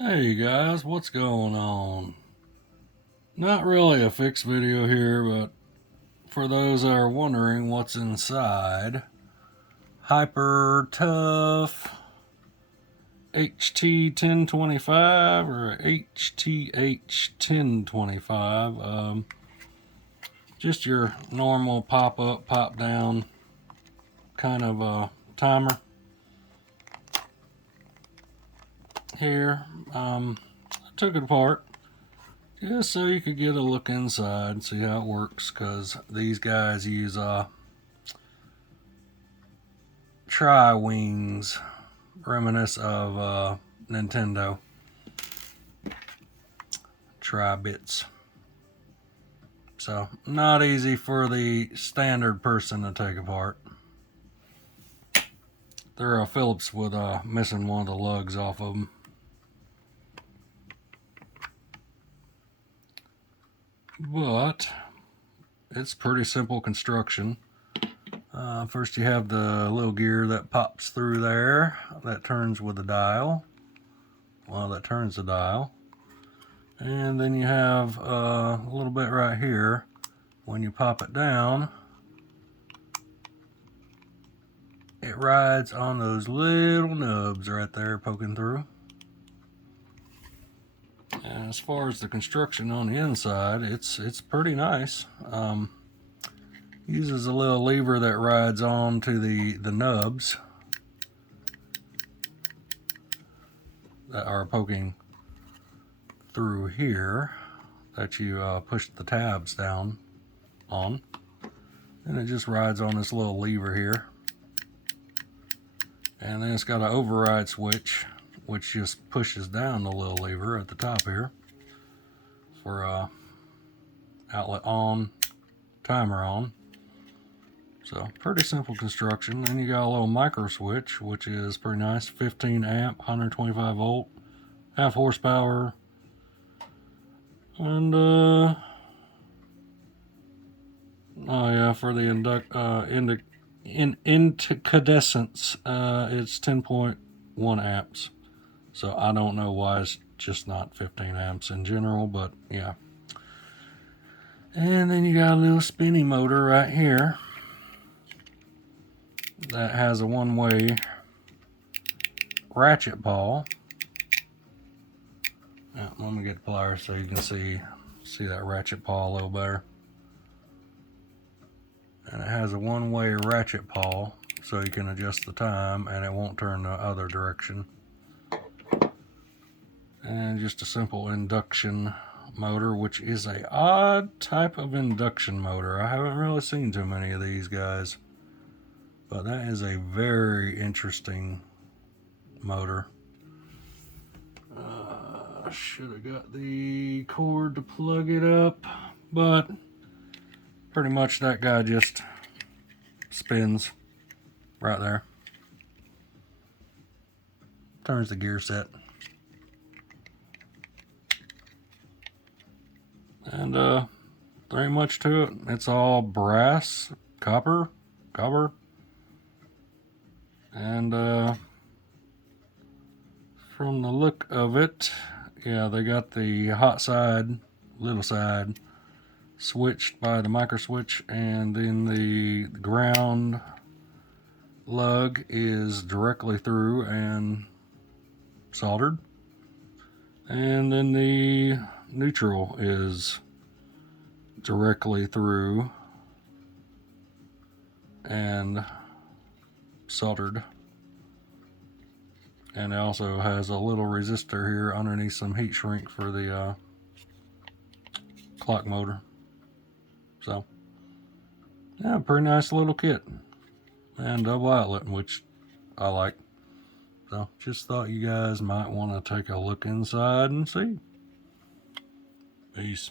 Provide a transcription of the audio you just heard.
Hey guys, what's going on? Not really a fix video here, but for those that are wondering what's inside, Hypertough HT-1025 or HTH-1025. Just your normal pop up, pop down kind of a timer here. I took it apart just so you could get a look inside and see how it works, because these guys use tri-wings, reminiscent of Nintendo tri-bits. So not easy for the standard person to take apart. They're Phillips with missing one of the lugs off of them. But it's pretty simple construction. First you have the little gear that pops through there that turns with the dial. Well, that turns the dial. And then you have a little bit right here. When you pop it down, it rides on those little nubs right there poking through. And as far as the construction on the inside, it's pretty nice. Uses a little lever that rides on to the nubs that are poking through here that you push the tabs down on, and it just rides on this little lever here. And then it's got an override switch which just pushes down the little lever at the top here for outlet on, timer on. So pretty simple construction. Then you got a little micro switch, which is pretty nice. 15 amp, 125 volt, half horsepower, and oh yeah, for the incandescence, it's 10.1 amps. So I don't know why it's just not 15 amps in general, but yeah. And then you got a little spinny motor right here that has a one-way ratchet pawl. Let me get the pliers so you can see that ratchet pawl a little better. And it has a one-way ratchet pawl, so you can adjust the time and it won't turn the other direction. And just a simple induction motor, which is a odd type of induction motor. I haven't really seen too many of these guys, but that is a very interesting motor. I should have got the cord to plug it up, but pretty much that guy just spins right there. Turns the gear set. And there ain't much to it. It's all brass, copper. And from the look of it, yeah, they got the hot side, little side, switched by the micro switch, and then the ground lug is directly through and soldered, and then the neutral is directly through and soldered. And it also has a little resistor here underneath some heat shrink for the clock motor. So yeah, pretty nice little kit, and double outlet, which I like. So just thought you guys might want to take a look inside and see. Peace.